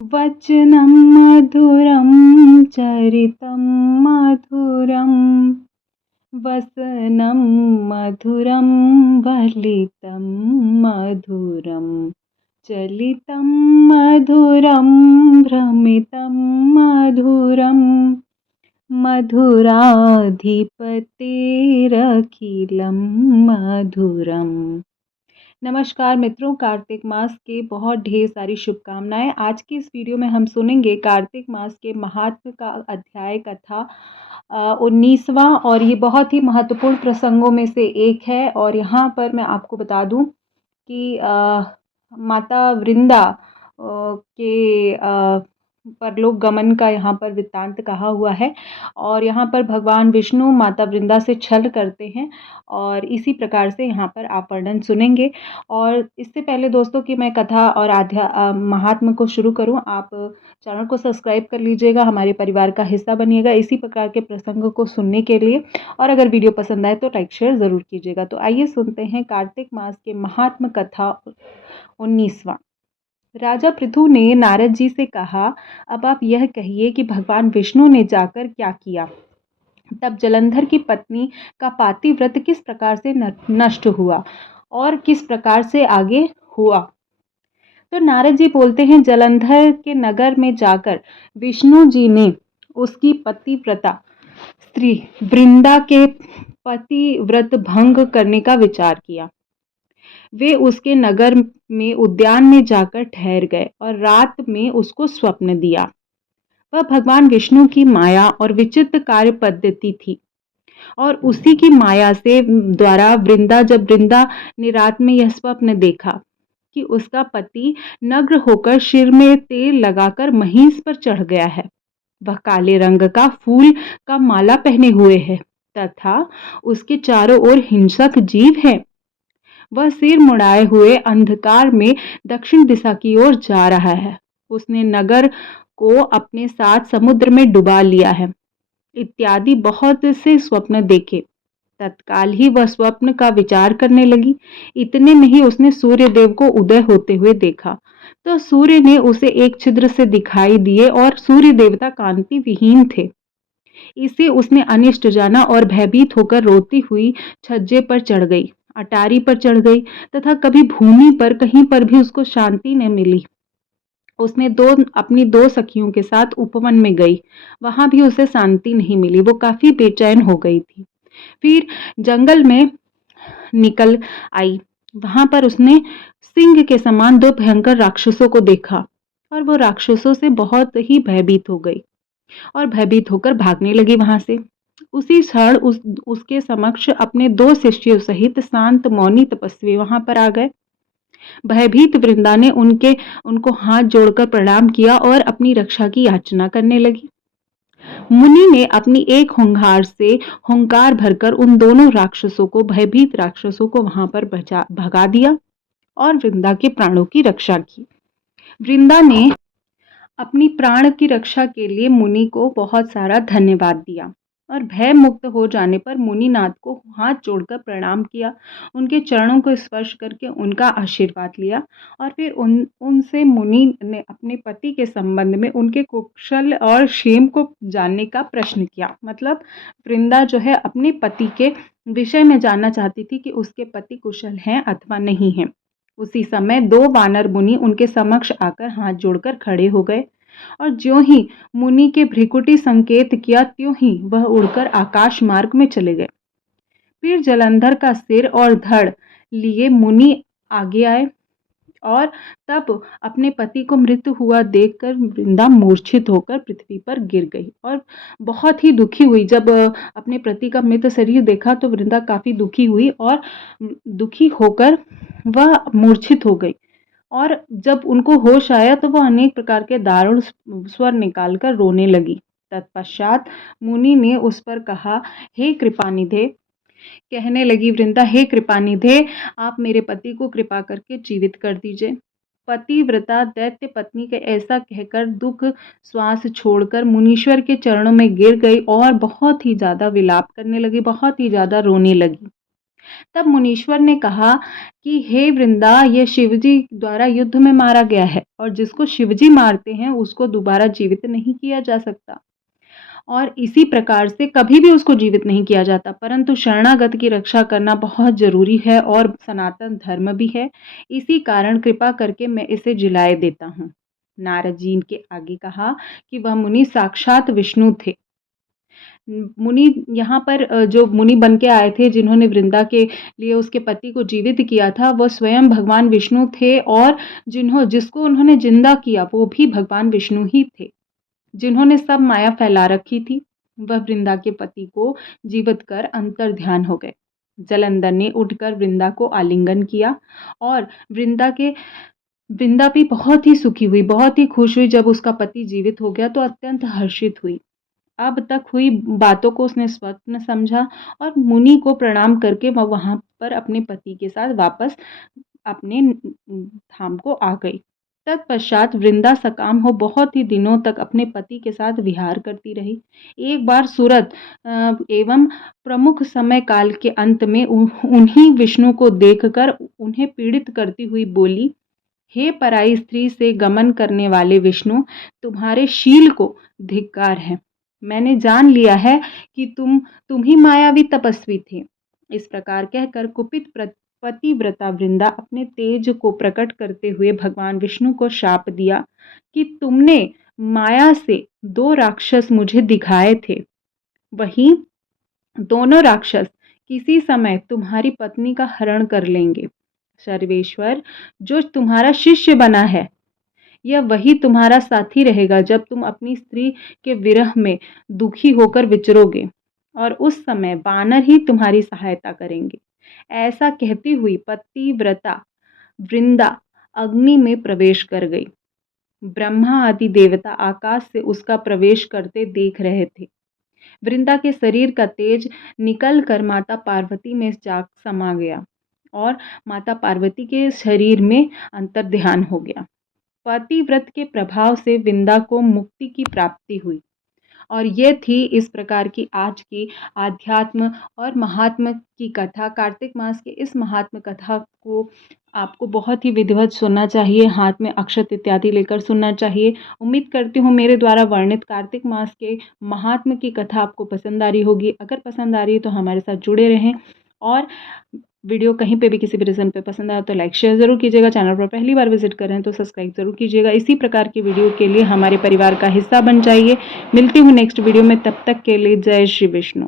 वचनं मधुरं चरितं मधुरं वसनं मधुरं वलितं मधुरं चलितं मधुरं भ्रमितं मधुरं मधुराधिपतेरखिलं मधुरम्। नमस्कार मित्रों, कार्तिक मास के बहुत ढेर सारी शुभकामनाएं। आज की इस वीडियो में हम सुनेंगे कार्तिक मास के महात्म का अध्याय कथा 19वां, और ये बहुत ही महत्वपूर्ण प्रसंगों में से एक है। और यहाँ पर मैं आपको बता दूं कि माता वृंदा के परलोक गमन का यहाँ पर वृत्तांत कहा हुआ है। और यहाँ पर भगवान विष्णु माता वृंदा से छल करते हैं, और इसी प्रकार से यहाँ पर आप वर्णन सुनेंगे। और इससे पहले दोस्तों कि मैं कथा और महात्म को शुरू करूँ, आप चैनल को सब्सक्राइब कर लीजिएगा, हमारे परिवार का हिस्सा बनिएगा इसी प्रकार के प्रसंगों को सुनने के लिए। और अगर वीडियो पसंद आए तो लाइक शेयर ज़रूर कीजिएगा। तो आइए सुनते हैं कार्तिक मास के महात्म कथा 19वां। राजा पृथु ने नारद जी से कहा, अब आप यह कहिए कि भगवान विष्णु ने जाकर क्या किया। तब जलंधर की पत्नी का पातिव्रत किस प्रकार से नष्ट हुआ और किस प्रकार से आगे हुआ। तो नारद जी बोलते हैं, जलंधर के नगर में जाकर विष्णु जी ने उसकी पतिव्रता स्त्री वृंदा के पतिव्रत भंग करने का विचार किया। वे उसके नगर में उद्यान में जाकर ठहर गए और रात में उसको स्वप्न दिया। वह भगवान विष्णु की माया और विचित्र कार्य पद्धति थी, और उसी की माया से द्वारा वृंदा ने रात में यह स्वप्न देखा कि उसका पति नग्न होकर सिर में तेल लगाकर महिष पर चढ़ गया है। वह काले रंग का फूल का माला पहने हुए है तथा उसके चारों ओर हिंसक जीव है। वह सिर मुड़ाए हुए अंधकार में दक्षिण दिशा की ओर जा रहा है। उसने नगर को अपने साथ समुद्र में डुबा लिया है, इत्यादि बहुत से स्वप्न देखे। तत्काल ही वह स्वप्न का विचार करने लगी। इतने में ही उसने सूर्य देव को उदय होते हुए देखा। तो सूर्य ने उसे एक छिद्र से दिखाई दिए और सूर्य देवता कांति विहीन थे। इसे उसने अनिष्ट जाना और भयभीत होकर रोती हुई छज्जे पर चढ़ गई, अटारी पर चढ़ गई, तथा कभी भूमि पर कहीं पर भी उसको शांति न मिली। उसने अपनी दो सखियों के साथ उपवन में गई, वहां भी उसे शांति नहीं मिली। वो काफी बेचैन हो गई थी। फिर जंगल में निकल आई। वहां पर उसने सिंह के समान दो भयंकर राक्षसों को देखा, और वो राक्षसों से बहुत ही भयभीत हो गई और भयभीत होकर भागने लगी वहां से। उसी क्षण उसके समक्ष अपने दो शिष्यों सहित शांत मौनी तपस्वी वहां पर आ गए। भयभीत वृंदा ने उनको हाथ जोड़कर प्रणाम किया और अपनी रक्षा की याचना करने लगी। मुनि ने अपनी एक हुंकार से हुंकार भरकर उन दोनों राक्षसों को भयभीत राक्षसों को वहां पर भगा दिया और वृंदा के प्राणों की रक्षा की। वृंदा ने अपनी प्राण की रक्षा के लिए मुनि को बहुत सारा धन्यवाद दिया, और भय मुक्त हो जाने पर मुनिनाथ को हाथ जोड़कर प्रणाम किया, उनके चरणों को स्पर्श करके उनका आशीर्वाद लिया। और फिर उनसे मुनि ने अपने पति के संबंध में उनके कुशल और क्षेम को जानने का प्रश्न किया। मतलब वृंदा जो है अपने पति के विषय में जानना चाहती थी कि उसके पति कुशल हैं अथवा नहीं हैं। उसी समय दो वानर मुनि उनके समक्ष आकर हाथ जोड़कर खड़े हो गए, और ज्यों ही मुनि के भ्रिकुटी संकेत किया त्यों ही वह उड़कर आकाश मार्ग में चले गए। फिर जलंधर का सिर और धड़ लिए मुनि आगे आए, और तब अपने पति को मृत्यु हुआ देखकर वृंदा मूर्छित होकर पृथ्वी पर गिर गई और बहुत ही दुखी हुई। जब अपने पति का मृत शरीर देखा तो वृंदा काफी दुखी हुई, और दुखी होकर वह मूर्छित हो गई। और जब उनको होश आया तो वो अनेक प्रकार के दारुण स्वर निकालकर रोने लगी। तत्पश्चात मुनि ने उस पर कहा, हे कृपानिधे, कहने लगी वृंदा, हे कृपानिधे, आप मेरे पति को कृपा करके जीवित कर दीजिए। पतिव्रता दैत्य पत्नी के ऐसा कहकर दुख श्वास छोड़कर मुनीश्वर के चरणों में गिर गई और बहुत ही ज्यादा विलाप करने लगी, बहुत ही ज्यादा रोने लगी। तब मुनीश्वर ने कहा कि हे वृंदा, यह शिवजी द्वारा युद्ध में मारा गया है और जिसको शिवजी मारते हैं उसको दोबारा जीवित नहीं किया जा सकता और इसी प्रकार से कभी भी उसको जीवित नहीं किया जाता, परंतु शरणागत की रक्षा करना बहुत ज़रूरी है और सनातन धर्म भी है। इसी कारण कृपा करके मैं इसे जिलाए देता हूँ। नारद जी के आगे कहा कि वह मुनि साक्षात विष्णु थे। मुनि यहाँ पर जो मुनि बन के आए थे जिन्होंने वृंदा के लिए उसके पति को जीवित किया था, वह स्वयं भगवान विष्णु थे और जिसको उन्होंने जिंदा किया वो भी भगवान विष्णु ही थे। जिन्होंने सब माया फैला रखी थी, वह वृंदा के पति को जीवित कर अंतर ध्यान हो गए। जलंधर ने उठकर वृंदा को आलिंगन किया और वृंदा भी बहुत ही सुखी हुई, बहुत ही खुश हुई। जब उसका पति जीवित हो गया तो अत्यंत हर्षित हुई। अब तक हुई बातों को उसने स्वप्न समझा और मुनि को प्रणाम करके वह वहाँ पर अपने पति के साथ वापस अपने धाम को आ गई। तत्पश्चात वृंदा सकाम हो बहुत ही दिनों तक अपने पति के साथ विहार करती रही। एक बार सूरत एवं प्रमुख समय काल के अंत में उन्हीं विष्णु को देखकर उन्हें पीड़ित करती हुई बोली, हे पराई स्त्री से गमन करने वाले विष्णु, तुम्हारे शील को धिक्कार है। मैंने जान लिया है कि तुम ही मायावी तपस्वी थे। इस प्रकार कहकर कुपित पतिव्रता वृंदा अपने तेज को प्रकट करते हुए भगवान विष्णु को शाप दिया कि तुमने माया से 2 राक्षस मुझे दिखाए थे, वही दोनों राक्षस किसी समय तुम्हारी पत्नी का हरण कर लेंगे। सर्वेश्वर जो तुम्हारा शिष्य बना है, यह वही तुम्हारा साथी रहेगा जब तुम अपनी स्त्री के विरह में दुखी होकर विचरोगे और उस समय वानर ही तुम्हारी सहायता करेंगे। ऐसा कहती हुई पतिव्रता वृंदा अग्नि में प्रवेश कर गई। ब्रह्मा आदि देवता आकाश से उसका प्रवेश करते देख रहे थे। वृंदा के शरीर का तेज निकल कर माता पार्वती में जा समा गया और माता पार्वती के शरीर में अंतर्ध्यान हो गया। पतिव्रत के प्रभाव से वृंदा को मुक्ति की प्राप्ति हुई और ये थी इस प्रकार की आज की आध्यात्म और महात्म की कथा। कार्तिक मास के इस महात्म कथा को आपको बहुत ही विधिवत सुनना चाहिए, हाथ में अक्षत इत्यादि लेकर सुनना चाहिए। उम्मीद करती हूँ मेरे द्वारा वर्णित कार्तिक मास के महात्म की कथा आपको पसंद आ रही होगी। अगर पसंद आ रही है तो हमारे साथ जुड़े रहें और वीडियो कहीं पे भी किसी भी रीज़न पे पसंद आया तो लाइक शेयर ज़रूर कीजिएगा। चैनल पर पहली बार विजिट करें तो सब्सक्राइब ज़रूर कीजिएगा। इसी प्रकार की वीडियो के लिए हमारे परिवार का हिस्सा बन जाइए। मिलती हूँ नेक्स्ट वीडियो में, तब तक के लिए जय श्री विष्णु।